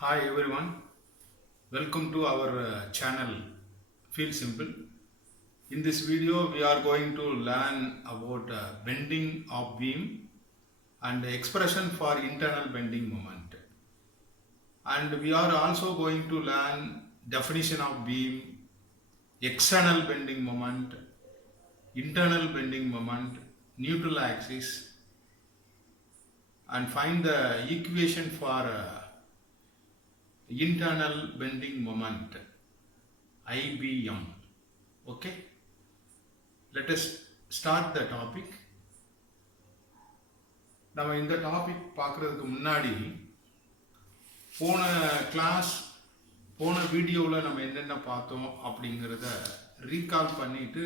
Hi everyone, welcome to our channel Feel Simple. In this video, we are going to learn about bending of beam and expression for internal bending moment. And we are also going to learn definition of beam, external bending moment, internal bending moment, neutral axis, and find the equation for internal bending moment IBM. Okay, let us start the topic. நம்ம இந்த topic பார்க்குறதுக்கு முன்னாடி போன class போன வீடியோவில் நம்ம என்னென்ன பார்த்தோம் அப்படிங்கிறத ரீகால் பண்ணிட்டு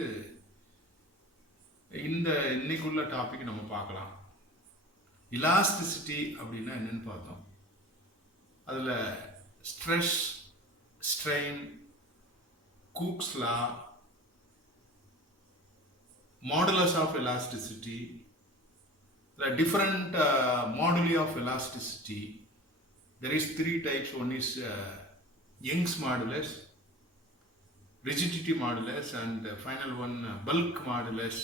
இன்னைக்குள்ள டாபிக் நம்ம பார்க்கலாம். இலாஸ்டிசிட்டி அப்படின்னா என்னன்னு பார்த்தோம். அதில் stress, strain, Hooke's law, modulus of elasticity, the different moduli of elasticity. There is three types. One is Young's modulus, rigidity modulus, and final one bulk modulus.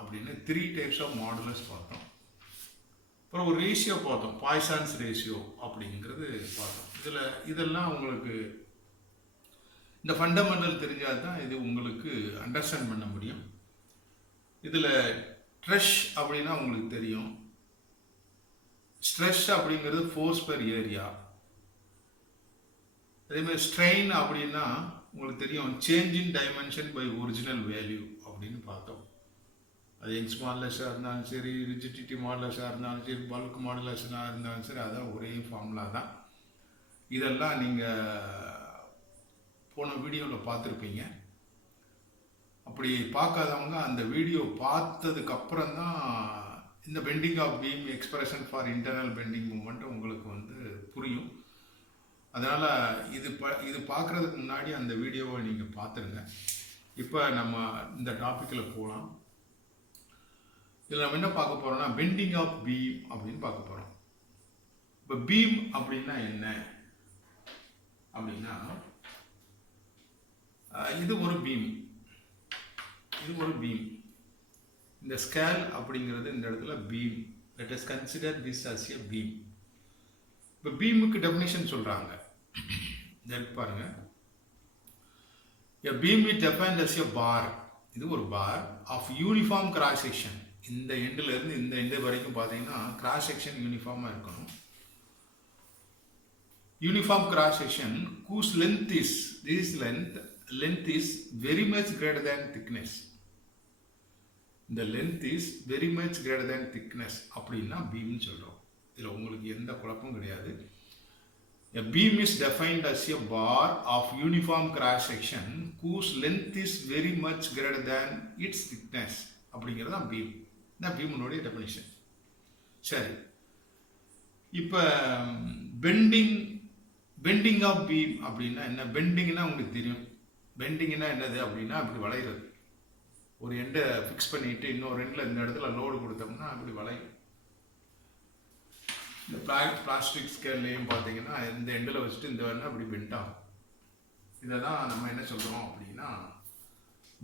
அப்படின்னு த்ரீ டைப்ஸ் ஆஃப் மாடுலஸ் பார்த்தோம். அப்புறம் ஒரு ratio பார்த்தோம், Poisson's ratio அப்படிங்கிறது பார்த்தோம். இதெல்லாம் உங்களுக்கு இந்த ஃபண்டமெண்டல் தெரிஞ்சால் தான் இது உங்களுக்கு அண்டர்ஸ்டாண்ட் பண்ண முடியும். இதில் ட்ரெஷ் அப்படின்னா உங்களுக்கு தெரியும். ஸ்ட்ரெஸ் அப்படிங்கிறது ஃபோர்ஸ் பெர் ஏரியா. அதேமாதிரி ஸ்ட்ரெயின் அப்படின்னா உங்களுக்கு தெரியும், change in dimension by original value அப்படின்னு பார்த்தோம். அது யங்ஸ் மாடுலஸாக இருந்தாலும் சரி, ரிஜிடிட்டி மாடுலஸாக இருந்தாலும் சரி, பல்க் மாடுலஸாக இருந்தாலும் சரி, அதான் ஒரே ஃபார்முலா தான். இதெல்லாம் நீங்கள் போன வீடியோவில் பார்த்துருப்பீங்க. அப்படி பார்க்காதவங்க அந்த வீடியோ பார்த்ததுக்கு அப்புறம் தான் இந்த bending of beam, expression for internal bending moment உங்களுக்கு புரியும். அதனால் இது பார்க்குறதுக்கு முன்னாடி அந்த வீடியோவை நீங்கள் பார்த்துருங்க. இப்போ நம்ம இந்த டாப்பிக்கில் போகலாம். இதில் நம்ம என்ன பார்க்க போகிறோம்னா பெண்டிங் ஆஃப் பீம் அப்படின்னு பார்க்க போகிறோம். இப்போ பீம் அப்படின்னா என்ன அப்படின்னா, இது ஒரு பீம். இந்த ஸ்கேல் அப்படிங்கிறது இந்த இடத்துல beam. Let us consider this as a beam. இப்போ பீமுக்கு டெஃபினிஷன் சொல்கிறாங்க, பாருங்க. A beam is defined as a bar. இது ஒரு bar of uniform cross section. இந்த எண்டில் இருந்து இந்த எண்டு வரைக்கும் பார்த்தீங்கன்னா கிராஸ் செக்ஷன் யூனிஃபார்மாக இருக்கணும். Uniform cross section whose length is very much greater than thickness. இந்த length is very much greater than thickness அப்படின்னா பீம்னு சொல்கிறோம். இதில் உங்களுக்கு எந்த குழப்பமும் கிடையாது. A beam is defined as a bar of uniform cross section whose length is very much greater than its thickness. அப்படிங்கிறது தான் பீம். இதான் பீமுடைய டெஃபினிஷன். சரி, இப்போ பெண்டிங் ஆஃப் பீம் அப்படின்னா என்ன? பெண்டிங்னா உங்களுக்கு தெரியும். பெண்டிங்னா என்னது அப்படின்னா, அப்படி வளைகிறது. ஒரு எண்டை ஃபிக்ஸ் பண்ணிட்டு இன்னொரு எண்டில் இந்த இடத்துல லோடு கொடுத்தோம்னா அப்படி வளையும். இந்த பிளாஸ்டிக் ஸ்கேல்லையும் பார்த்தீங்கன்னா இந்த எண்டில் வச்சுட்டு இந்த வேணா அப்படி பெண்ட் ஆகும். இதை தான் நம்ம என்ன சொல்கிறோம் அப்படின்னா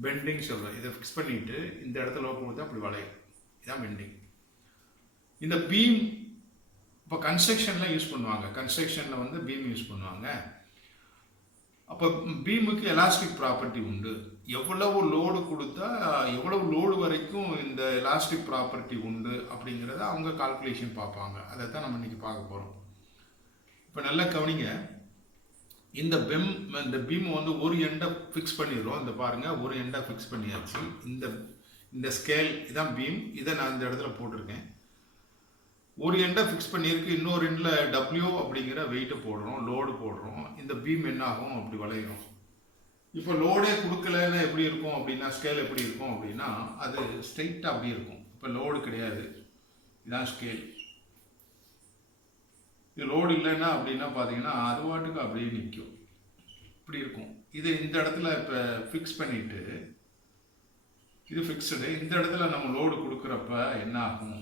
பெண்டிங் சொல்கிறோம். இதை ஃபிக்ஸ் பண்ணிட்டு இந்த இடத்துல லோடு கொடுத்தா அப்படி வளையும். இதான் பெண்டிங். இந்த பீம் இப்போ கன்ஸ்ட்ரக்ஷனில் யூஸ் பண்ணுவாங்க. கன்ஸ்ட்ரக்ஷனில் பீம் யூஸ் பண்ணுவாங்க. அப்போ பீமுக்கு எலாஸ்டிக் ப்ராப்பர்ட்டி உண்டு. எவ்வளவு லோடு கொடுத்தா எவ்வளவு லோடு வரைக்கும் இந்த எலாஸ்டிக் ப்ராப்பர்ட்டி உண்டு அப்படிங்கிறத அவங்க கால்குலேஷன் பார்ப்பாங்க. அதை தான் நம்ம இன்றைக்கி பார்க்க போகிறோம். இப்போ நல்லா கவனிங்க. இந்த பீம் ஒரு எண்டை ஃபிக்ஸ் பண்ணிடுறோம். இந்த பாருங்கள், ஒரு எண்டை ஃபிக்ஸ் பண்ணியாச்சு. இந்த ஸ்கேல் இதான் பீம். இதை நான் இந்த இடத்துல போட்டிருக்கேன். ஒரு எண்டை ஃபிக்ஸ் பண்ணியிருக்கு, இன்னொரு எண்டில் டபிள்யூ அப்படிங்கிற வெயிட்டை போடுறோம், லோடு போடுறோம். இந்த பீம் என்ன ஆகும்? அப்படி வளையும். இப்போ லோடே கொடுக்கலன்னா எப்படி இருக்கும் அப்படின்னா, ஸ்கேல் எப்படி இருக்கும் அப்படின்னா அது ஸ்ட்ரெயிட்டாக அப்படி இருக்கும். இப்போ லோடு கிடையாது, இதுதான் ஸ்கேல். இது லோடு இல்லைன்னா அப்படின்னா பார்த்தீங்கன்னா அது வாட்டுக்கு அப்படியே நிற்கும், இப்படி இருக்கும். இது இந்த இடத்துல இப்போ ஃபிக்ஸ் பண்ணிவிட்டு இது ஃபிக்ஸ்டு. இந்த இடத்துல நம்ம லோடு கொடுக்குறப்ப என்ன ஆகும்?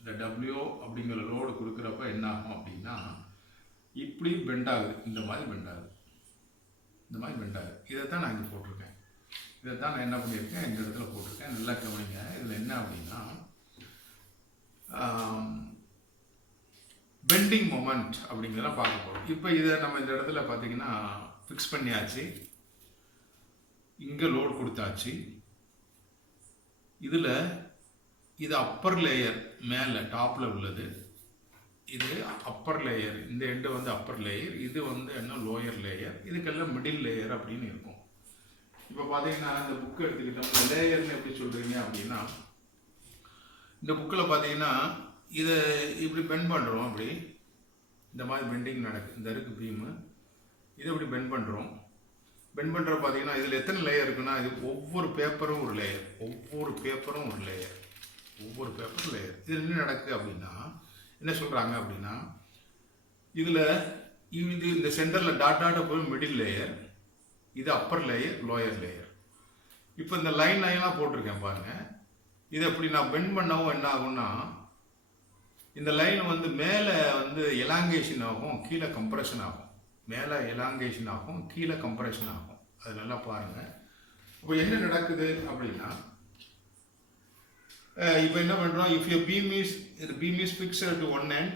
இந்த டபிள்யூ அப்படிங்கிற லோடு கொடுக்குறப்ப என்ன ஆகும் அப்படின்னா, இப்போ இப்படி பெண்ட் ஆகுது, இந்த மாதிரி பெண்ட் ஆகுது, இந்த மாதிரி பெண்ட் ஆகுது. இதை தான் நான் இங்கே போட்டிருக்கேன். இதை தான் நான் என்ன பண்ணியிருக்கேன், இந்த இடத்துல போட்டிருக்கேன். நல்லா கவனிங்க. இதில் என்ன அப்படின்னா பெண்டிங் மொமெண்ட் அப்படிங்கிறதெல்லாம் பார்க்க போகிறோம். இப்போ இதை நம்ம இந்த இடத்துல பார்த்தீங்கன்னா ஃபிக்ஸ் பண்ணியாச்சு. இங்கே லோட் கொடுத்தாச்சு. இதில் இது அப்பர் லேயர் மேலே டாப்பில் உள்ளது. இது அப்பர் லேயர், இந்த எண்டு வந்து அப்பர் லேயர், இது வந்து என்ன லோயர் லேயர், இதுக்கெல்லாம் மிடில் லேயர் அப்படின்னு இருக்கும். இப்போ பார்த்தீங்கன்னா இந்த புக்கு எடுத்துக்கிட்டோம். இந்த லேயர்னு எப்படி சொல்கிறீங்க அப்படின்னா, இந்த புக்கில் பார்த்தீங்கன்னா இதை இப்படி பெண்ட் பண்ணுறோம். அப்படி இந்த மாதிரி பெண்டிங் நடக்குது. இந்த இருக்கு பீமு, இதை இப்படி பெண்ட் பண்ணுறோம். பெண்ட் பண்ணுற பார்த்தீங்கன்னா இதில் எத்தனை லேயர் இருக்குன்னா, இது ஒவ்வொரு பேப்பரும் ஒரு லேயர், ஒவ்வொரு பேப்பரும் ஒரு லேயர், ஒவ்வொரு பேப்பரும் லேயர். இது என்ன நடக்குது அப்படின்னா, என்ன சொல்கிறாங்க அப்படின்னா, இதில் இது இந்த சென்டரில் டாட்டாட்ட போய் மிடில் லேயர், இது அப்பர் லேயர், லோயர் லேயர். இப்போ இந்த லைனாக போட்டிருக்கேன் பாருங்கள். இதை அப்படி நான் பெண்ட் பண்ணவும் என்ன ஆகும்னா, இந்த லைன் வந்து மேலே வந்து எலாங்கேஷன் ஆகும், கீழே கம்ப்ரெஷன் ஆகும். மேலே எலாங்கேஷன் ஆகும், கீழே கம்ப்ரெஷன் ஆகும். அது நல்லா பாருங்கள். இப்போ என்ன நடக்குது அப்படின்னா, இப்போ என்ன பண்ணுறோம், if you beam is fixed at one end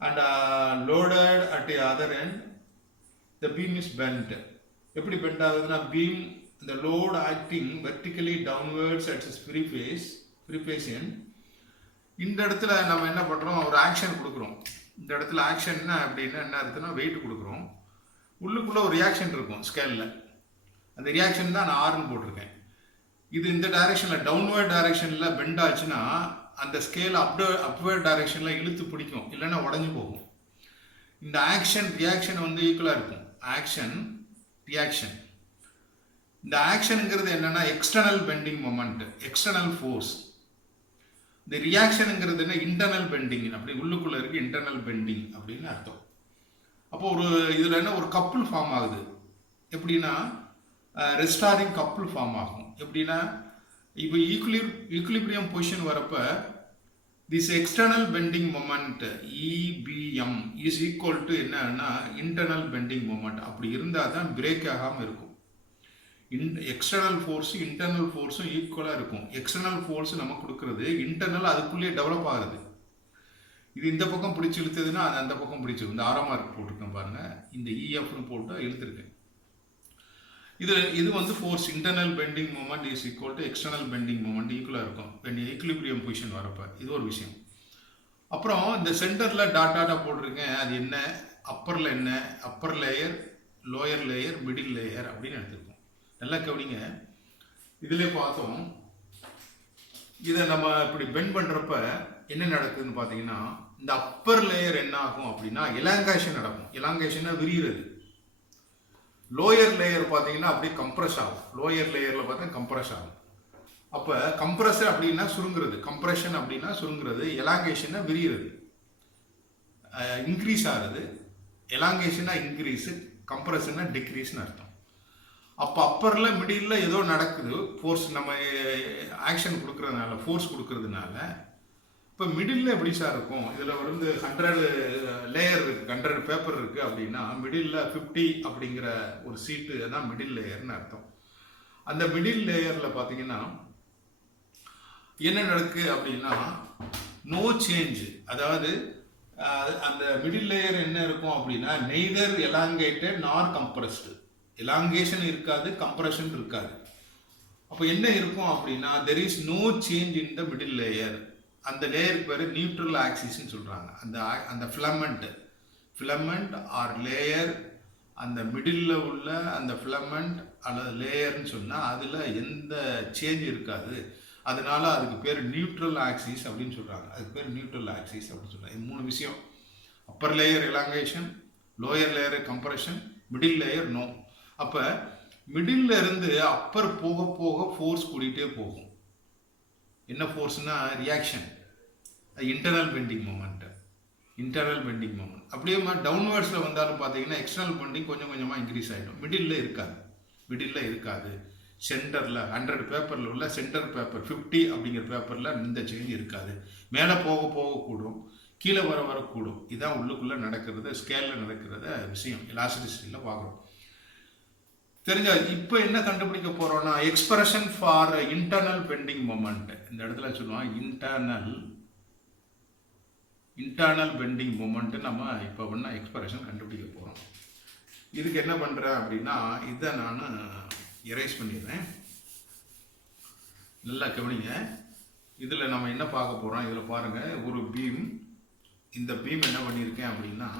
and loaded at the other end, the beam is bent. எப்படி பெண்ட் ஆகுதுன்னா, beam the load acting vertically downwards at its free face end. இந்த இடத்துல நம்ம என்ன பண்ணுறோம், ஒரு ஆக்ஷன் கொடுக்குறோம். இந்த இடத்துல ஆக்ஷன்னா அப்படின்னா என்ன அர்த்தம்னா, வெயிட் கொடுக்குறோம். உள்ளுக்குள்ளே ஒரு ரியாக்ஷன் இருக்கும் ஸ்கேலில். அந்த ரியாக்ஷன் தான் நான் ஆர்னு போட்டிருக்கேன். இது இந்த டைரெக்ஷனில் டவுன்வர்ட் டைரெக்ஷனில் பெண்ட் ஆச்சுன்னா அந்த ஸ்கேல் அப்வர்ட் டைரெக்ஷனில் இழுத்து பிடிக்கும், இல்லைன்னா உடஞ்சி போகும். இந்த ஆக்ஷன் ரியாக்ஷன் வந்து ஈக்குவலாக இருக்கும். Action reaction. இந்த ஆக்ஷனுங்கிறது என்னென்னா external bending moment, external force. இந்த ரியாக்ஷனுங்கிறது என்ன, இன்டர்னல் பெண்டிங். அப்படி உள்ளுக்குள்ளே இருக்குது இன்டர்னல் பெண்டிங் அப்படின்னு அர்த்தம். அப்போ ஒரு இதில் என்ன ஒரு கப்புள் ஃபார்ம் ஆகுது. எப்படின்னா ரெஸ்டாரிங் கப்புள் ஃபார்ம் ஆகும். எப்படின்னா இப்போ ஈக்குலிபிரியம் பொசிஷன் வரப்போ this external bending moment EBM is equal to என்னன்னா இன்டர்னல் பெண்டிங் மொமெண்ட். அப்படி இருந்தால் தான் பிரேக் ஆகாமல் இருக்கும். எக்ஸ்டர்னல் ஃபோர்ஸும் இன்டர்னல் ஃபோர்ஸும் ஈக்குவலாக இருக்கும். எக்ஸ்டர்னல் ஃபோர்ஸ் நம்ம கொடுக்குறது, இன்டர்னல் அதுக்குள்ளேயே டெவலப் ஆகுது. இது இந்த பக்கம் பிடிச்சி இழுத்ததுன்னா அது அந்த பக்கம் பிடிச்சிடும். இந்த ஆரம் மார்க் போட்டிருக்கேன் பாருங்கள், இந்த EFன்னு போட்டு இழுத்துருக்கேன். இது வந்து force, internal bending moment is equal to external bending moment ஈக்குவலாக இருக்கும் ஈக்குலிபிரியம் பொசிஷன் வரப்போ. இது ஒரு விஷயம். அப்புறம் இந்த சென்டரில் டாட்டா போட்டிருக்கேன். அது என்ன, அப்பரில் என்ன, upper layer, lower layer, middle layer அப்படின்னு எடுத்துருக்கோம். நல்லா கவனிங்க. இதிலே பார்த்தோம். இதை நம்ம இப்படி பெண்ட் பண்ணுறப்ப என்ன நடக்குதுன்னு பார்த்தீங்கன்னா, இந்த அப்பர் லேயர் என்ன ஆகும் அப்படின்னா எலாங்கேஷன் நடக்கும். எலாங்கேஷனா விரிகிறது. லோயர் லேயர் பார்த்தீங்கன்னா அப்படியே கம்ப்ரெஸ் ஆகும். லோயர் லேயரில் பார்த்தா கம்ப்ரெஸ் ஆகும். அப்போ கம்ப்ரெஷன் அப்படின்னா சுருங்குறது, கம்ப்ரெஷன் அப்படின்னா சுருங்குறது, எலாங்கேஷனா விரிகிறது, இன்க்ரீஸ் ஆகுது. எலாங்கேஷனா இன்க்ரீஸு, கம்ப்ரெஷனா டிக்ரீஸ்னு அர்த்தம். அப்போ அப்பரில் மிடில் ஏதோ நடக்குது, ஃபோர்ஸ் நம்ம ஆக்ஷன் கொடுக்குறதுனால, ஃபோர்ஸ் கொடுக்கறதுனால. இப்போ மிடில் எப்படி சார் இருக்கும், இதில் வந்து 100 லேயர் இருக்குது, 100 பேப்பர் இருக்குது அப்படின்னா மிடில் 50 அப்படிங்கிற ஒரு சீட்டு தான் மிடில் லேயர்னு அர்த்தம். அந்த மிடில் லேயரில் பார்த்தீங்கன்னா என்ன நடக்குது அப்படின்னா நோ சேஞ்ச். அதாவது அந்த மிடில் லேயர் என்ன இருக்கும் அப்படின்னா neither elongated nor compressed. Elongation இருக்காது, கம்ப்ரெஷன் இருக்காது. அப்போ என்ன இருக்கும் அப்படின்னா there is no change in the middle layer. அந்த லேயருக்கு பேர் நியூட்ரல் ஆக்சிஸ்ன்னு சொல்கிறாங்க. அந்த ஃபிலமெண்ட் ஆர் லேயர், அந்த மிடில் உள்ள அந்த ஃபிலமெண்ட் அல்லது லேயர்னு சொன்னால் அதில் எந்த சேஞ்ச் இருக்காது. அதனால அதுக்கு பேர் நியூட்ரல் ஆக்சிஸ் அப்படின்னு சொல்கிறாங்க. அதுக்கு பேர் நியூட்ரல் ஆக்சிஸ் அப்படின்னு சொல்கிறாங்க. இது 3 விஷயம். Upper layer elongation, lower layer compression, middle layer no. அப்போ மிடில் இருந்து அப்பர் போக போக ஃபோர்ஸ் கூட்டிகிட்டே போகும். என்ன ஃபோர்ஸ்னா reaction, internal bending moment, internal bending moment. அப்படியே டவுன்வர்ட்ஸில் வந்தாலும் பார்த்தீங்கன்னா எக்ஸ்டர்னல் பெண்டிங் கொஞ்சம் கொஞ்சமாக இன்க்ரீஸ் ஆகிடும். மிடில் இருக்காது. சென்டரில் 100 பேப்பரில் உள்ள சென்டர் பேப்பர் 50 அப்படிங்கிற பேப்பரில் இந்த சேஞ்ச் இருக்காது. மேலே போக போக கூடும், கீழே வர வர கூடும். இதுதான் உள்ளுக்குள்ளே நடக்கிறது, ஸ்கேலில் நடக்கிறத விஷயம் எலாஸ்டிசிட்டியில் பார்க்குறோம். தெரிஞ்சா இப்போ என்ன கண்டுபிடிக்க போகிறோம்னா expression for internal bending moment. இந்த இடத்துல சொல்லுவோம் இன்டர்னல் பெண்டிங் மொமெண்ட். நம்ம இப்போ ஒன்றா எக்ஸ்பிரஷன் கண்டுபிடிக்க போகிறோம். இதுக்கு என்ன பண்ணுறேன் அப்படின்னா இதை நான் எரேஸ் பண்ணிடுறேன். நல்லா கவனிங்க. இதில் நம்ம என்ன பார்க்க போகிறோம், இதில் பாருங்கள், ஒரு பீம். இந்த பீம் என்ன பண்ணியிருக்கேன் அப்படின்னா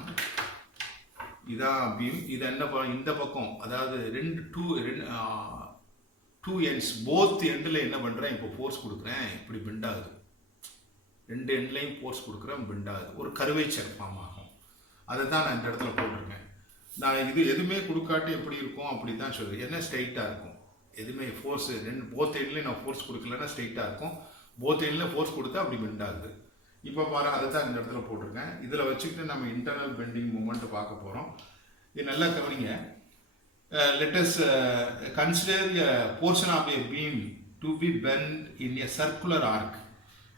இதான் பீம். இதை என்ன இந்த பக்கம், அதாவது டூ எண்ட்ஸ் போத் எண்டில் என்ன பண்ணுறேன், இப்போ ஃபோர்ஸ் கொடுக்குறேன், இப்படி பெண்ட் ஆகுது. 2 எண்ட்லையும் ஃபோர்ஸ் கொடுக்குறேன், பெண்ட் ஆகுது. ஒரு கர்வேச்சர் ஃபார்ம் ஆகும். அதை தான் நான் இந்த இடத்துல போட்டிருக்கேன். நான் இது எதுவுமே கொடுக்காட்டி எப்படி இருக்கும் அப்படி தான் சொல்லுவேன். என்ன ஸ்ட்ரைட்டாக இருக்கும், எதுவுமே ஃபோர்ஸ் போத் எண்ட்லேயும் நான் ஃபோர்ஸ் கொடுக்கலன்னா ஸ்ட்ரைட்டாக இருக்கும். போத் எண்ட்ல ஃபோர்ஸ் கொடுத்தா அப்படி பெண்ட் ஆகுது. இப்போ பாரு, அதை தான் இந்த இடத்துல போட்டிருக்கேன். இதில் வச்சுக்கிட்டு நம்ம இன்டர்னல் பெண்டிங் மூமெண்ட் பார்க்க போகிறோம். இது நல்லா கவனிங்க. Let us consider a portion of a beam to be bent in a circular arc.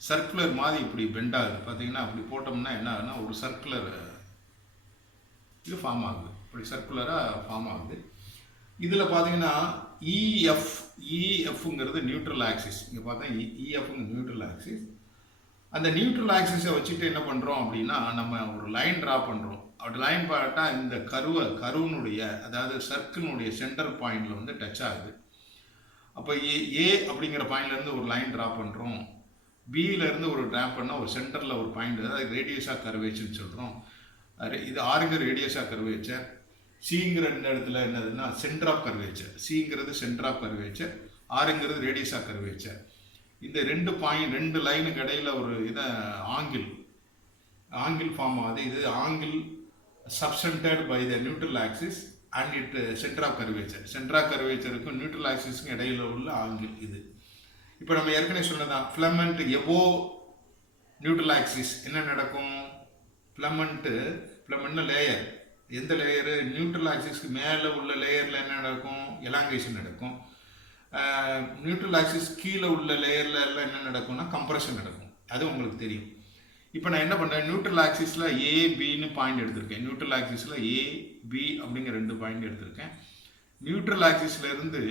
Circular மாதிரி இப்படி பெண்ட் ஆகுது. பார்த்தீங்கன்னா அப்படி போட்டோம்னா என்ன ஆகுதுன்னா ஒரு சர்க்குலர் இது ஃபார்ம் ஆகுது. இப்படி சர்க்குலராக ஃபார்ம் ஆகுது. இதில் பார்த்தீங்கன்னா இஎஃப்ங்கிறது நியூட்ரல் ஆக்சிஸ். இங்கே பார்த்தா இஎஃப்ங்க நியூட்ரல் ஆக்சிஸ். அந்த நியூட்ரல் ஆக்சிஸை வச்சுட்டு என்ன பண்ணுறோம் அப்படின்னா நம்ம ஒரு லைன் ட்ரா பண்ணுறோம். அப்படி லைன் பார்த்தா இந்த கருவினுடைய, அதாவது சர்க்கிளினுடைய சென்டர் பாயிண்டில் வந்து டச் ஆகுது. அப்போ ஏ அப்படிங்கிற பாயிண்ட்லேருந்து ஒரு லைன் ட்ரா பண்ணுறோம். பியிலேருந்து ஒரு ட்ரா பண்ணால் ஒரு சென்டரில் ஒரு பாயிண்ட், அதாவது ரேடியஸாக கர்வேச்சர்னு சொல்கிறோம். இது ஆறுங்கிற ரேடியஸாக கர்வேச்சர். சிங்கிற இந்த இடத்துல என்னதுன்னா சென்டர் ஆஃப் கர்வேச்சர். சிங்கிறது சென்டர் ஆஃப் கர்வேச்சர், ஆறுங்கிறது ரேடியஸாக கர்வேச்சர். இந்த 2 லைனுக்கு இடையில ஒரு இதை ஆங்கிள் ஃபார்ம் ஆகுது. இது ஆங்கிள் சப்சென்டர்ட் by the neutral axis and it centre of curvature. Centre of கர்வேச்சருக்கும் நியூட்ரல் ஆக்சிஸ்க்கும் இடையில உள்ள ஆங்கிள் இது. இப்போ நம்ம ஏற்கனவே சொன்னதான் ஃபிலமெண்ட் எபோ நியூட்ரல் ஆக்சிஸ் என்ன நடக்கும், ஃபிலமெண்ட்னா லேயர். எந்த லேயரு, நியூட்ரல் ஆக்சிஸ்க்கு மேலே உள்ள லேயரில் என்ன நடக்கும், எலாங்கேஷன் நடக்கும். நியூட்ரல் ஆக்சிஸ் கீழே உள்ள லேயரில் எல்லாம் என்ன நடக்கும்னா கம்ப்ரெஷன் நடக்கும். அது உங்களுக்கு தெரியும். இப்போ நான் என்ன பண்ணுறேன், நியூட்ரல் ஆக்சிஸில் ஏபின்னு பாயிண்ட் எடுத்திருக்கேன். நியூட்ரல் ஆக்சிஸில் ஏபி அப்படிங்கிற 2 பாயிண்ட் எடுத்திருக்கேன். நியூட்ரல் ஆக்சிஸில் இருந்து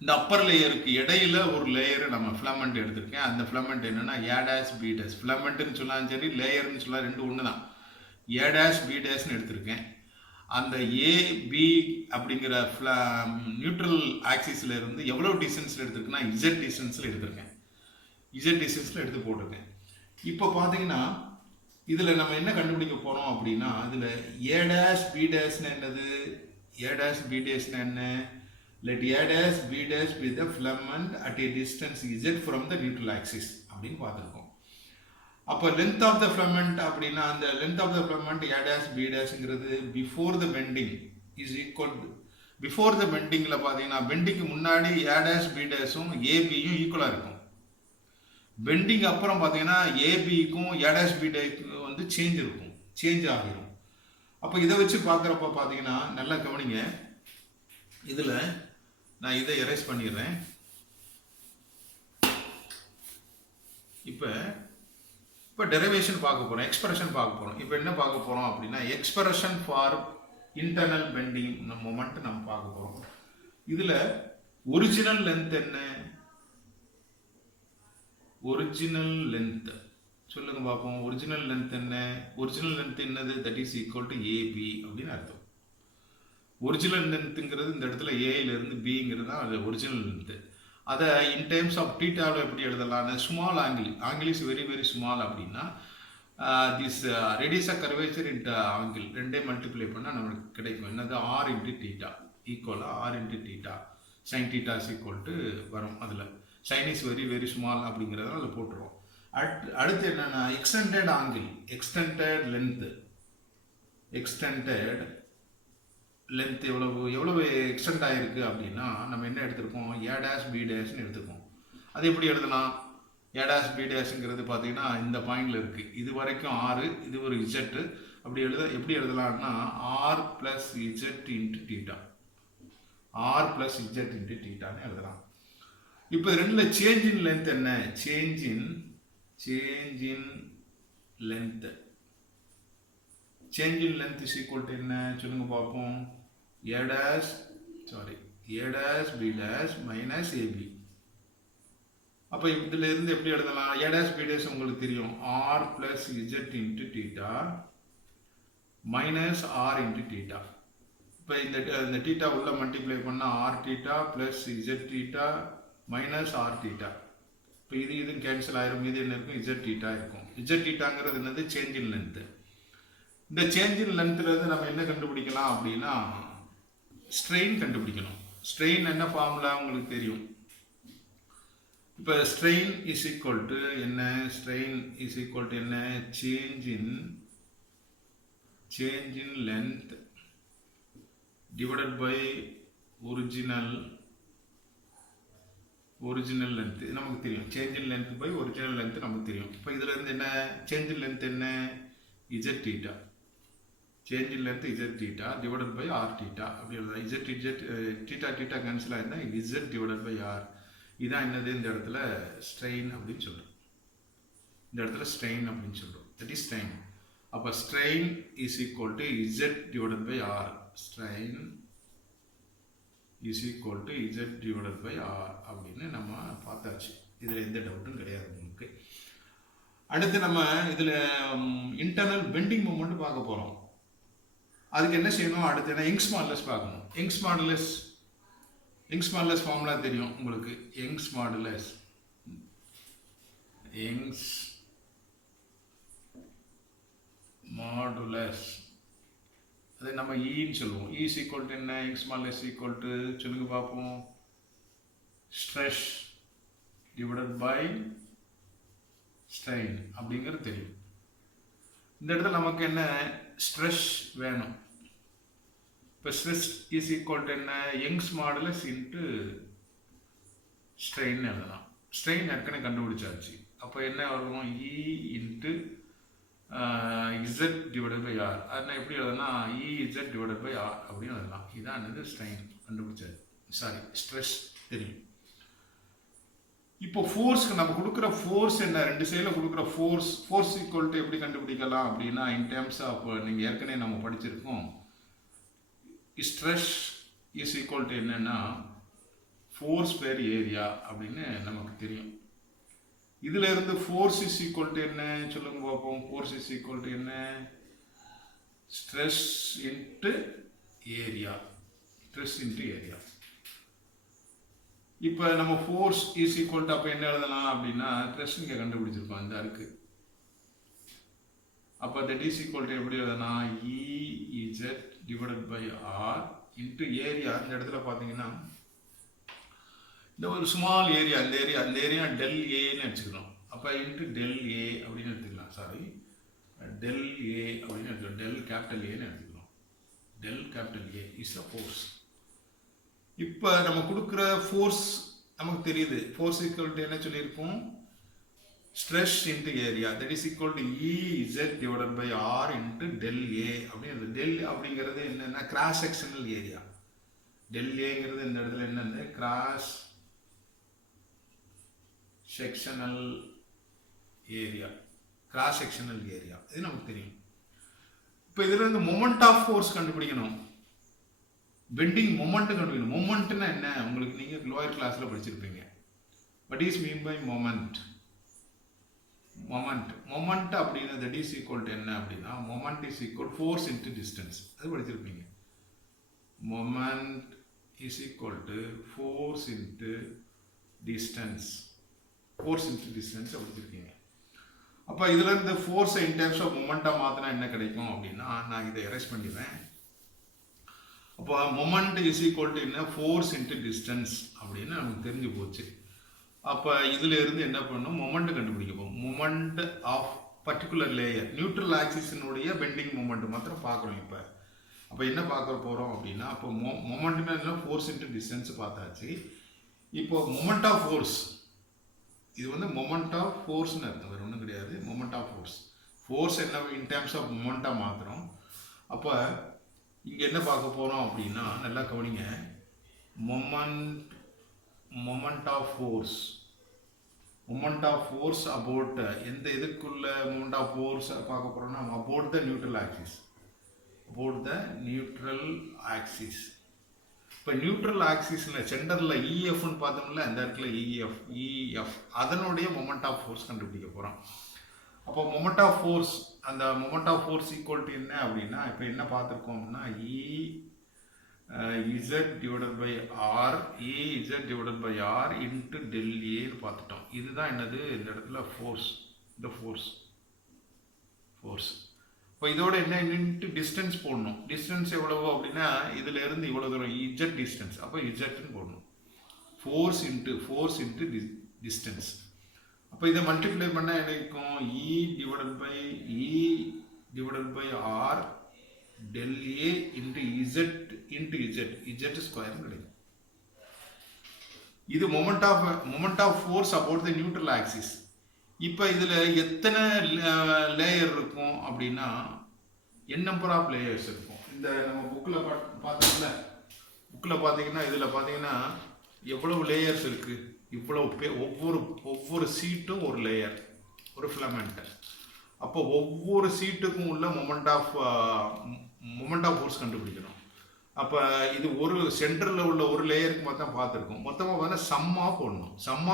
இந்த அப்பர் லேயருக்கு இடையில ஒரு லேயரு நம்ம ஃபிலமெண்ட் எடுத்திருக்கேன். அந்த ஃபிலமெண்ட் என்னென்னா ஏடாஸ் பீடாஸ். ஃபிலமெண்ட்டுன்னு சொல்லலாம் சரி, லேயர்னு சொல்லலாம், 2 ஒன்று தான். ஏடாஸ் பீடாஸ்ன்னு எடுத்திருக்கேன். அந்த ஏபி அப்படிங்கிற நியூட்ரல் ஆக்சிஸில் இருந்து எவ்வளோ டிஸ்டன்ஸில் எடுத்திருக்குன்னா இசட் டிஸ்டன்ஸில் எடுத்திருக்கேன். இசட் டிஸ்டன்ஸில் எடுத்து போட்டிருக்கேன். இப்போ பார்த்தீங்கன்னா இதில் நம்ம என்ன கண்டுபிடிக்க போகிறோம் அப்படின்னா, இதில் ஏடாஸ் பீடாஸ்ன்னு என்னது, ஏடாஸ் பீடாஸ்ன்னு என்ன, let A dash B dash with the filament at a distance z from the neutral axis அப்படின்னு பார்த்துருக்கோம். அப்போ லென்த் ஆஃப் த ஃபிலமெண்ட் அப்படின்னா அந்த length of the filament A dash பீடாஸ்ங்கிறது before the bending is equal. Before the பெண்டிங்கில் பார்த்தீங்கன்னா பெண்டிங்க்கு முன்னாடி ஏடாஸ் பீடாஸும் ஏபியும் ஈக்குவலாக இருக்கும். பெண்டிங் அப்புறம் பார்த்தீங்கன்னா ஏபிக்கும் ஏடாஸ் பீடாக்கும் வந்து சேஞ்ச் ஆகிரும். அப்போ இதை வச்சு பார்க்குறப்ப பார்த்தீங்கன்னா நல்லா கவனிங்க. இதில் நான் இதை எரேஸ் பண்ணிடுறேன். இப்போ டெரிவேஷன் பார்க்க போகிறோம், எக்ஸ்பிரஷன் பார்க்க போகிறோம். இப்போ என்ன பார்க்க போகிறோம் அப்படின்னா expression for internal bending moment நம்ம பார்க்க போகிறோம். இதில் ஒரிஜினல் லென்த் என்ன, ஒரிஜினல் லென்த் சொல்லுங்க பார்ப்போம். ஒரிஜினல் லென்த் என்ன, ஒரிஜினல் லென்த் என்னது, that is equal to AB அப்படின்னு அர்த்தம். ஒரிஜினல் லென்த்துங்கிறது இந்த இடத்துல ஏயிலிருந்து பிங்கிறது தான் அது ஒரிஜினல் லென்த்து. அதை இன் டைம்ஸ் ஆஃப் டீட்டாவில் எப்படி எழுதலாம்னு, small angle is very very small அப்படின்னா this radius of curvature into angle 2 multiply பண்ணால் நமக்கு கிடைக்கும். என்னது, ஆர் இன்ட்டு டீட்டா ஈக்குவலாக R into theta sine theta is equal to வரும். அதில் sine is very very small அப்படிங்கிறத அதில் போட்டுருவோம். அடுத்து என்னென்னா எக்ஸ்டெண்டட் ஆங்கிள், எக்ஸ்டெண்டட் லென்த் எவ்வளவு எக்ஸ்டெண்ட் ஆகிருக்கு அப்படின்னா நம்ம என்ன எடுத்திருக்கோம், ஏடாஸ் பிடேஸ்ன்னு எடுத்துருக்கோம். அது எப்படி எழுதலாம், ஏடாஸ் பிடேஸுங்கிறது பார்த்தீங்கன்னா இந்த பாயிண்டில் இருக்குது. இது வரைக்கும் ஆறு, இது ஒரு இசட்டு. அப்படி எப்படி எழுதலாம்னா R plus z into theta, R plus z into டீட்டான்னு எழுதலாம். இப்போ ரெண்டில் சேஞ்ச் இன் லென்த் என்ன, change in length. Change in length is equal to என்ன சொல்லுங்க பார்ப்போம். A dash B dash minus AB. அப்போ இதில் இருந்து எப்படி எழுதலாம்? A dash B dash உங்களுக்கு தெரியும், R plus Z into theta minus R into theta. இப்போ இந்த theta உள்ள மல்டிப்ளை பண்ணால் R theta plus Z theta minus R theta. இப்போ இதுவும் கேன்சல் ஆயிரும். இது என்ன இருக்கும்? Z theta இருக்கும். Z thetaங்கிறது என்னது? Change in length. இந்த சேஞ்ச் இன் லென்த்தில் இருந்து நம்ம என்ன கண்டுபிடிக்கலாம் அப்படின்னா ஸ்ட்ரெயின் கண்டுபிடிக்கணும். ஸ்ட்ரெயின் என்ன ஃபார்முலா உங்களுக்கு தெரியும். இப்போ ஸ்ட்ரெயின் இஸ் ஈக்குவல் டு என்ன? ஸ்ட்ரெயின் இஸ் ஈக்குவல் டு என்ன? Change in length divided by original length. நமக்கு தெரியும் change in length by original length நமக்கு தெரியும். இப்போ இதில் இருந்து என்ன? சேஞ்ச் இன் லென்த் என்ன? Z theta. Change in length Z theta divided by R theta. அப்படி எழுதலாம். theta கேன்சல் ஆயிருந்தா Z டிவைடட் பை R. இதான் என்னது? இந்த இடத்துல ஸ்ட்ரெயின் அப்படின்னு சொல்கிறோம். இந்த இடத்துல ஸ்ட்ரெயின் அப்படின்னு சொல்கிறோம். That is strain. அப்போ strain is equal to Z divided by R. Strain is equal to Z divided by R அப்படின்னு நம்ம பார்த்தாச்சு. இதில் எந்த டவுட்டும் கிடையாது உங்களுக்கு. அடுத்து நம்ம இதில் இன்டர்னல் பெண்டிங் மூமெண்ட் பார்க்க போகிறோம். அதுக்கு என்ன செய்யணும்? அடுத்து என்ன? யங்ஸ் மாடுலஸ் பார்க்கணும். யங்ஸ் மாடுலஸ் ஃபார்முலா தெரியும் உங்களுக்கு. யங்ஸ் மாடுலஸ் அதை நம்ம ஈன்னு சொல்லுவோம். இ இஸ் ஈக்குவல் டு என்ன? யங்ஸ் மாடுலஸ் ஈக்குவல் டு சொல்லுங்க பார்ப்போம். ஸ்ட்ரெஸ் டிவைடட் பை ஸ்ட்ரெயின் அப்படிங்கிறது தெரியும். இந்த இடத்துல நமக்கு என்ன? ஸ்ட்ரெஸ் வேணும். இப்போ ஸ்ட்ரெஸ் இஸ் ஈக்குவல் டு என்ன? யங்ஸ் மாடுலஸ் இன்ட்டு ஸ்ட்ரெயின் எழுதலாம். ஸ்ட்ரெயின் ஏற்கனவே கண்டுபிடிச்சாச்சு. அப்போ என்ன வரும்? E into z divided by R. அதனால் எப்படி எழுதனா? இஇசட் டிவைடட் பை ஆர் அப்படின்னு எழுதலாம். இதான் என்னது? ஸ்ட்ரெயின் கண்டுபிடிச்சாச்சு. ஸ்ட்ரெஸ் தெரியும். இப்போ ஃபோர்ஸ்க்கு நம்ம கொடுக்குற ஃபோர்ஸ் என்ன? ரெண்டு சைடில் கொடுக்குற ஃபோர்ஸ் ஈக்குவல் டு எப்படி கண்டுபிடிக்கலாம் அப்படின்னா இன் டேர்ம்ஸ் ஆஃப் நீங்கள் ஏற்கனவே நம்ம படிச்சிருக்கோம். ஸ்ட்ரெஸ் இஸ் ஈக்குவல் டு என்னன்னா ஃபோர்ஸ் பெர் ஏரியா அப்படின்னு நமக்கு தெரியும். இதில் இருந்து ஃபோர்ஸ் இஸ் ஈக்குவல் டு என்ன சொல்லுங்க பார்ப்போம். ஃபோர்ஸ் இஸ் ஈக்குவல் டு என்ன? Stress into area. இப்போ நம்ம ஃபோர்ஸ் இஸ் ஈக்குவல் டு அப்போ என்ன எழுதலாம் அப்படின்னா ஸ்ட்ரெஸ் இங்கே கண்டுபிடிச்சிருக்கோம். இந்த இருக்கு. அப்போ தட் இஸ் ஈக்குவல் டு எப்படி எழுதலாம்? EZ divided by R into area. இந்த இடத்துல பார்த்தீங்கன்னா இந்த ஒரு ஸ்மால் ஏரியா, அந்த ஏரியா டெல் ஏன்னு வச்சுக்கிறோம். அப்போ இன்ட்டு டெல் ஏ அப்படின்னு எடுத்துக்கலாம். டெல் ஏ அப்படின்னு எடுத்துக்கிறோம். டெல் கேபிட்டல் ஏன்னு எடுத்துக்கிறோம். Del capital A is a force. இப்போ நம்ம கொடுக்குற ஃபோர்ஸ் நமக்கு தெரியுது. ஃபோர்ஸ் ஈக்குவல் டு என்ன சொல்லியிருக்கோம்? Stress into area. That is equal to EZ divided by R into del A அப்படின்னு. டெல் அப்படிங்கிறது என்னென்னா கிராஸ் செக்ஷனல் ஏரியா. டெல் ஏங்கிறது இந்த இடத்துல என்னென்ன? Cross sectional area. இது நமக்கு தெரியும். இப்போ இதில் இருந்து மொமெண்ட் ஆஃப் ஃபோர்ஸ் கண்டுபிடிக்கணும். பெண்டிங் மொமெண்ட் கண்டுபிடிக்கணும். மொமெண்ட்னா என்ன? உங்களுக்கு நீங்கள் லோயர் கிளாஸில் படிச்சிருப்பீங்க. What is mean by moment? Moment அப்படின்னா தட் இஸ் ஈக்குவல் டு என்ன அப்படின்னா moment is equal force into distance. அது படிச்சிருப்பீங்க. Moment is equal to force into distance. படிச்சிருக்கீங்க. அப்போ இதில் இருந்து ஃபோர்ஸை இன் டர்ம்ஸ் ஆஃப் மொமெண்ட்டாக மாற்றினா என்ன கிடைக்கும் அப்படின்னா நான் இதை எரேஸ் பண்ணிடுவேன். அப்போ மொமெண்ட் இஸ் ஈக்குவல் டு என்ன? ஃபோர்ஸ் இன்ட்டு டிஸ்டன்ஸ் அப்படின்னு நமக்கு தெரிஞ்சு போச்சு. அப்போ இதில் இருந்து என்ன பண்ணணும்? மொமெண்ட் கண்டுபிடிக்கப்போம். Moment of particular layer neutral ஆக்சிஸினுடைய பெண்டிங் மொமெண்ட் மாத்திரம் பார்க்குறோம். இப்போ அப்போ என்ன பார்க்க போகிறோம் அப்படின்னா அப்போ மொமெண்ட்னா என்ன? ஃபோர்ஸ் இன்ட்டு டிஸ்டன்ஸ் பார்த்தாச்சு. இப்போ மொமெண்ட் ஆஃப் ஃபோர்ஸ், இது வந்து மொமெண்ட் ஆஃப் ஃபோர்ஸ்னு அர்த்தம், வேறு ஒன்றும் கிடையாது. மொமெண்ட் ஆஃப் ஃபோர்ஸ் என்ன? இன் டேர்ம்ஸ் ஆஃப் மொமெண்ட்டாக மாத்திரம். அப்போ இங்கே என்ன பார்க்க போகிறோம் அப்படின்னா நல்லா கவனிங்க. Moment of force moment of force about எந்த இதுக்குள்ள மொமெண்ட் ஆஃப் ஃபோர்ஸ் பார்க்க போகிறோம்னா about the neutral axis. About the neutral axis. இப்போ நியூட்ரல் ஆக்சிஸில் சென்டரில் இஎஃப்னு பார்த்தோம்ல, அந்த இடத்துல இஎஃப் அதனுடைய மொமெண்ட் ஆஃப் ஃபோர்ஸ் கண்டுபிடிக்க போகிறோம். அப்போ மொமெண்ட் ஆஃப் ஃபோர்ஸ், அந்த moment of force equal to என்ன அப்படின்னா, இப்போ என்ன பார்த்துருக்கோம் அப்படின்னா Z divided by R, Z divided by R into del ஏன்னு பார்த்துட்டோம். இதுதான் என்னது இந்த இடத்துல ஃபோர்ஸ், இந்த ஃபோர்ஸ். இப்போ இதோட என்ன இன்ட்டு டிஸ்டன்ஸ் போடணும். டிஸ்டன்ஸ் எவ்வளவோ அப்படின்னா இதில் இருந்து இவ்வளோ தூரம் இஜெட் டிஸ்டன்ஸ், அப்போ இஜெட்னு போடணும். Force into distance. அப்போ இதை மல்டிப்ளை பண்ணால் என்ன இருக்கும், E divided by R del A into EZ square கிடைக்கும். இது moment of force about the neutral axis. இப்போ இதில் எத்தனை லேயர் இருக்கும் அப்படின்னா n நம்பர் ஆஃப் லேயர்ஸ் இருக்கும். இந்த நம்ம புக்கில் பார்த்தோம்ல, புக்கில் பார்த்தீங்கன்னா இதில் பார்த்தீங்கன்னா எவ்வளவு லேயர்ஸ் இருக்குது, இவ்வளவு ஒவ்வொரு சீட்டும் ஒரு லேயர், ஒரு ஃபிலமெண்ட். அப்போ ஒவ்வொரு சீட்டுக்கும் உள்ள மொமெண்ட் ஆஃப் ஃபோர்ஸ் கண்டுபிடிக்கணும். அப்போ இது ஒரு சென்டரில் உள்ள ஒரு லேயருக்கு மொத்தம் பார்த்துருக்கோம். மொத்தமாக பார்த்தா sum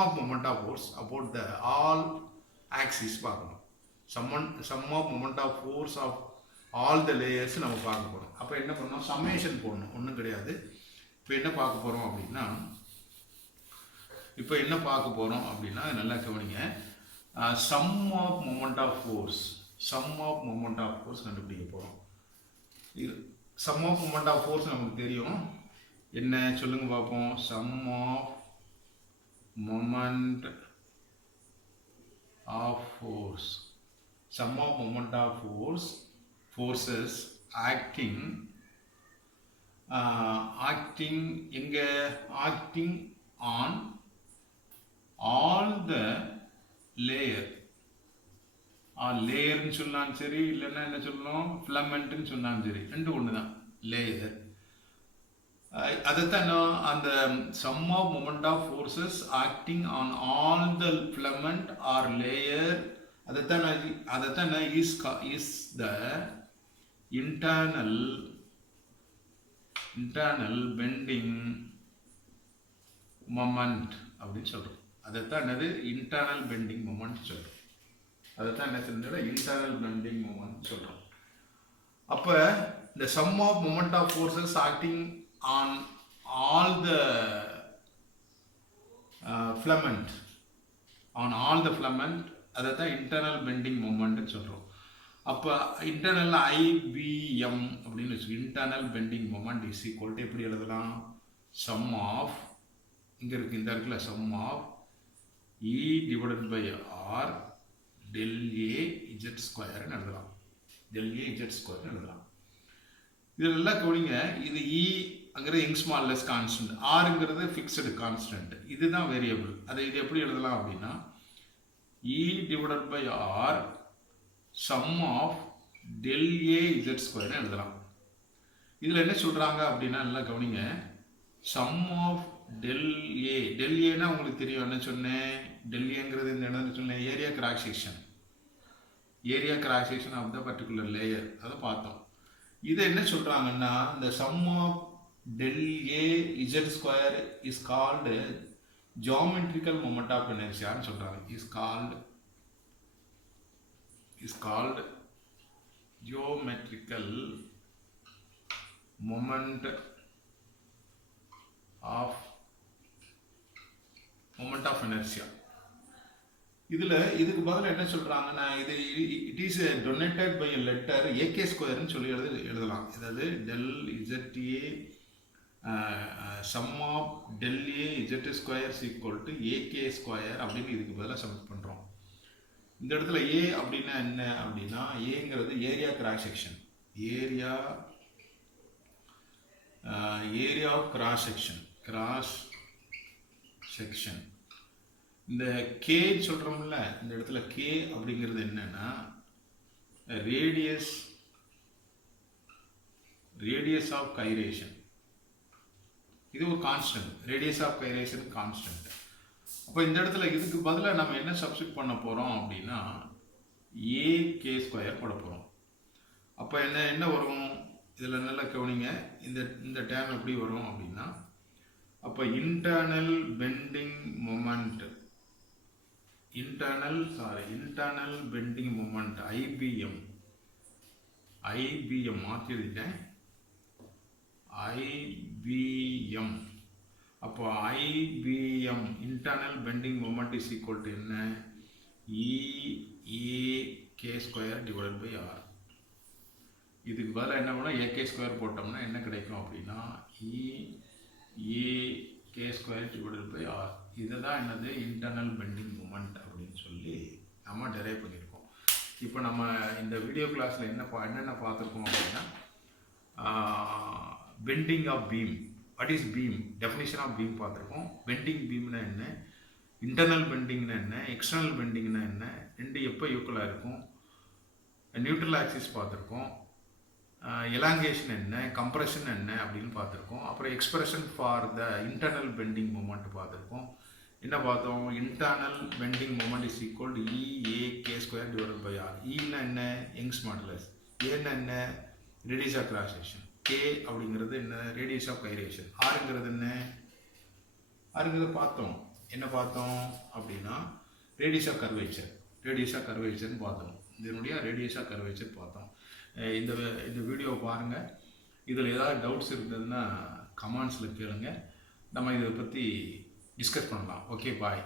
of moment of force about the all axis பார்க்கணும். Sum of moment of force of all the layers நம்ம பார்க்க போகிறோம். அப்போ என்ன பண்ணணும், சம்மேஷன் போடணும், ஒன்றும் கிடையாது. இப்போ என்ன பார்க்க போகிறோம் அப்படின்னா நல்லா கவனிங்க. Sum of moment of force கண்டுபிடிக்க போகிறோம். இது sum of moment of force நமக்கு தெரியும். என்ன சொல்லுங்க பார்ப்போம். Sum of moment of force, forces acting on all the layer, லேயர்னு சொன்னாலும் சரி, இல்லைன்னா என்ன சொல்லணும், ஃபிலமெண்ட்னு சொன்னாலும் சரி, ரெண்டு ஒன்று தான், லேயர். அதைத்தான் அந்த sum of moment of forces acting on all the filament or layer, அதைத்தான் is the internal bending moment அப்படின்னு சொல்றோம். அதைத்தான் என்னது இன்டர்னல் பெண்டிங் மொமெண்ட் சொல்றோம். அதைத்தான் என்ன சொல்ற இன்டர்னல் பெண்டிங் மொமெண்ட் சொல்றோம். அப்ப இந்த sum of moment of forces acting on all the filament அதைத்தான் இன்டர்னல் பெண்டிங் மொமெண்ட் சொல்றோம். அப்போ இன்டர்னல் ஐபிஎம் அப்படின்னு வச்சு, internal bending moment is equal to எப்படி எழுதலாம், சம் ஆஃப், இங்கே இருக்குது இந்த இடத்துல sum of E divided by R del A EZ ஸ்கொயர்னு எழுதலாம். இதெல்லாம் கவனிங்க. இது இங்கிறது யங்ஸ்மால்லஸ் கான்ஸ்டன்ட், ஆருங்கிறது ஃபிக்ஸ்டு கான்ஸ்டன்ட், இதுதான் வேரியபிள். இது எப்படி எழுதலாம் அப்படின்னா E divided by R sum of del A EZ ஸ்கொயர்னு எழுதலாம். இதில் என்ன சொல்கிறாங்க அப்படின்னா நல்லா கவனிங்க. சம் ஆஃப் டெல் ஏன்னா உங்களுக்கு தெரியும், என்ன சொன்னேன், டெல் ஏங்கிறது இந்த இடத்துல சொன்னேன் area cross section of the particular layer, அதை பார்த்தோம். இதை என்ன சொல்கிறாங்கன்னா, இந்த sum of del A z square is called geometrical moment of இனர்ஷியான்னு சொல்கிறாங்க. is called geometrical moment of inertia. இதுக்கு பதில் என்ன சொல்றாங்கன்னா, இது it is denoted by a letter ak ஸ்கொயர்னு சொல்லி எழுதலாம். அதாவது del za sum of del a z square is equal to ak square அப்படின்னு இதுக்கு பதிலாக சப்மிட் பண்றோம். இந்த இடத்துல ஏ அப்படின்னா என்ன அப்படின்னா, ஏங்கிறது ஏரியா கிராஸ் செக்ஷன். இந்த கே சொல்றோம்ல, இந்த இடத்துல கே அப்படிங்கிறது என்னன்னா ரேடியஸ் ஆஃப் கைரேஷன். இது ஒரு constant, radius of gyration constant. அப்போ இந்த இடத்துல இதுக்கு பதிலாக நம்ம என்ன சப்ஸ்டிட் பண்ண போகிறோம் அப்படின்னா ஏ கே ஸ்கொயர் போட போகிறோம். அப்போ என்ன வரும் இதில் நல்லா கவனிங்க. இந்த டேம் எப்படி வரும் அப்படின்னா, அப்போ இன்டர்னல் பெண்டிங் மொமெண்ட் ஐபிஎம் மாற்றி எழுதிட்டேன். ஐபிஎம். அப்போ IBM internal bending moment is equal to என்ன, AK square divided by R. இதுக்கு பதிலாக என்ன பண்ணால் ஏகே ஸ்கொயர் போட்டோம்னா என்ன கிடைக்கும் அப்படின்னா AK square divided by R. இதை தான் என்னது இன்டர்னல் பெண்டிங் மொமெண்ட் அப்படின்னு சொல்லி நம்ம டெரைவ் பண்ணியிருக்கோம். இப்போ நம்ம இந்த வீடியோ கிளாஸில் என்னென்ன பார்த்துருக்கோம் அப்படின்னா, bending of beam, what is beam, definition of beam பார்த்துருக்கோம். பெண்டிங் பீம்னா என்ன, இன்டர்னல் பெண்டிங்னா என்ன, எக்ஸ்டர்னல் பெண்டிங்னா என்ன, ரெண்டு எப்போ ஈக்குவலாக இருக்கும், நியூட்ரல் ஆக்சிஸ் பார்த்துருக்கோம், எலாங்கேஷன் என்ன, கம்ப்ரெஷன் என்ன அப்படின்னு பார்த்துருக்கோம். அப்புறம் expression for the internal bending moment பார்த்துருக்கோம். என்ன பார்த்தோம், internal bending moment is equal to AK square divided by R. ஈன்னா என்ன, யங்ஸ் மாடுலஸ், ஏன்னா என்ன, radius of cross section, K அப்படிங்கிறது என்ன, ரேடியஸ் ஆஃப் கைரேஷன், ஆருங்கிறது என்ன, ஆருங்கிறத பார்த்தோம். என்ன பார்த்தோம் அப்படின்னா ரேடியஸ் ஆஃப் கர்வேச்சர்னு பார்த்தோம். இதனுடைய ரேடியஸ் ஆஃப் கர்வேச்சர் பார்த்தோம். இந்த வீடியோவை பாருங்கள். இதில் ஏதாவது டவுட்ஸ் இருந்ததுன்னா கமெண்ட்ஸில் கேளுங்க. நம்ம இதை பற்றி டிஸ்கஸ் பண்ணலாம். ஓகே, பாய்.